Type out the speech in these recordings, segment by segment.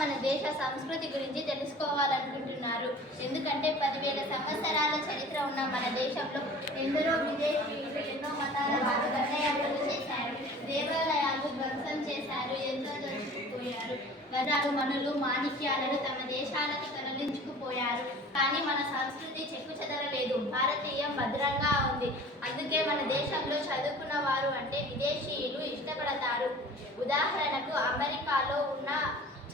మన దేశ సంస్కృతి గురించి తెలుసుకోవాలనుకుంటున్నారు. ఎందుకంటే 10,000 సంవత్సరాల చరిత్ర ఉన్న మన దేశంలో ఎందరో విదేశీయులు ఎన్నో మతాల వారు దండయాత్రలు చేశారు, దేవాలయాలు ధ్వంసం చేశారు, ఎంతో దోచుకుపోయారు. వజ్రాలు, మనులు, మాణిక్యాలను తమ దేశాలకు తరలించుకుపోయారు. కానీ మన సంస్కృతి చెక్కుచెదరలేదు, భారతీయం భద్రంగా ఉంది. అందుకే మన దేశంలో చదువుకున్న వారు అంటే విదేశీయులు ఇష్టపడతారు. ఉదాహరణకు అమెరికాలో ఉన్న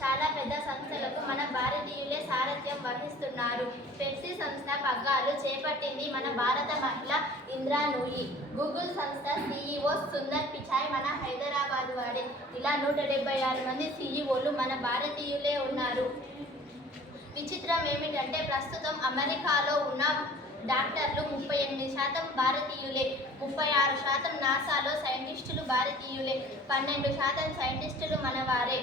చాలా పెద్ద సంస్థలకు మన భారతీయులే సారథ్యం వహిస్తున్నారు. పెప్సీ సంస్థ పగ్గాలు చేపట్టింది మన భారత మహిళ ఇంద్రా నూయి. గూగుల్ సంస్థ CEO సుందర్ పిచాయ్ మన హైదరాబాద్ వాడే. ఇలా 176 మంది CEOలు మన భారతీయులే ఉన్నారు. విచిత్రం ఏమిటంటే ప్రస్తుతం అమెరికాలో ఉన్న డాక్టర్లు 38% భారతీయులే, 36% నాసాలో సైంటిస్టులు భారతీయులే, 12% సైంటిస్టులు మనవారే.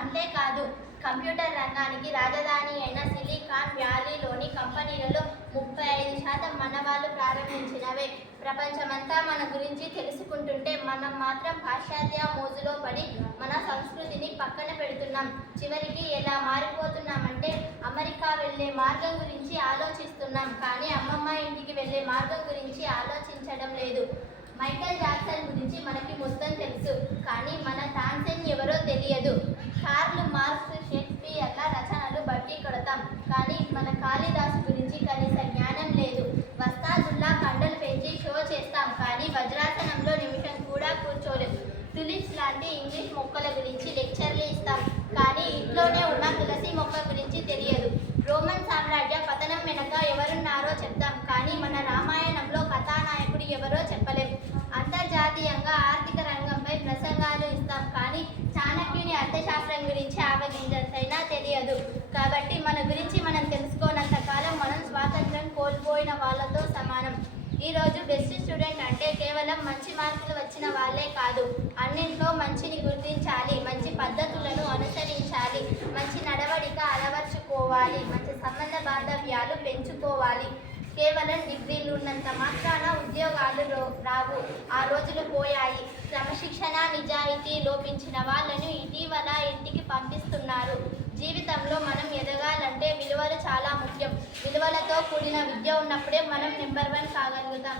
అంతేకాదు, కంప్యూటర్ రంగానికి రాజధాని అయిన సిలికాన్ వ్యాలీలోని కంపెనీలలో 35% మనవాళ్ళు ప్రారంభించినవే. ప్రపంచమంతా మన గురించి తెలుసుకుంటుంటే మనం మాత్రం పాశ్చాత్య మోజులో పడి మన సంస్కృతిని పక్కన పెడుతున్నాం. చివరికి ఎలా మారిపోతున్నామంటే అమెరికా వెళ్ళే మార్గం గురించి ఆలోచిస్తున్నాం, కానీ అమ్మమ్మ ఇంటికి వెళ్ళే మార్గం గురించి ఆలోచించడం లేదు. మైకేల్ జాక్సన్ గురించి మనకి మొత్తం తెలుసు, కానీ మన తాన్సేన్ ఎవరో తెలియదు. కార్ల్ మార్క్స్, షేక్స్పియర్ల రచనలు బట్టి కొడతాం, కానీ మన కాళిదాసు గురించి కనీస జ్ఞానం లేదు. వస్తాదుల్లా కండలు పెంచి షో చేస్తాం, కానీ వజ్రాసనంలో నిమిషం కూడా కూర్చోలేదు. టులిప్స్ లాంటి ఇంగ్లీష్ మొక్కల గురించి లెక్చర్లు ఇస్తాం, కానీ ఇంట్లోనే ఉన్న తులసి మొక్క గురించి తెలియదు. రోమన్ సామ్రాజ్య పతనం వెనక ఎవరున్నారో చెప్తాం, కానీ మన రామాయణంలో కథానాయకుడు ఎవరో చెప్పలేం. అంతర్జాతీయంగా ఆర్థిక రంగంపై ప్రసంగాలు ఇస్తాం, కానీ చాణక్యుని అర్థశాస్త్రం గురించి ఆవగింజంతైనా తెలియదు. కాబట్టి మన గురించి మనం తెలుసుకోనంత కాలం మనం స్వాతంత్రం కోల్పోయిన వాళ్ళతో సమానం. ఈరోజు బెస్ట్ స్టూడెంట్ అంటే కేవలం మంచి మార్కులు వచ్చిన వాళ్ళే కాదు, అన్నింట్లో మంచిని గుర్తించాలి, మంచి పద్ధతులను అనుసరించాలి, మంచి నడవడిక అలవర్చుకోవాలి, మంచి సంబంధ బాంధవ్యాలు పెంచుకోవాలి. కేవలం డిగ్రీలు ఉన్నంత మాత్రాన ఉద్యోగాలు రావు, ఆ రోజులు పోయాయి. క్రమశిక్షణ, నిజాయితీ లోపించిన వాళ్ళను ఇటీవల ఇంటికి పంపిస్తున్నారు. జీవితంలో మనం ఎదగాలంటే విలువలు చాలా ముఖ్యం. విలువలతో కూడిన విద్య ఉన్నప్పుడే మనం నెంబర్ 1 కాగలుగుతాం.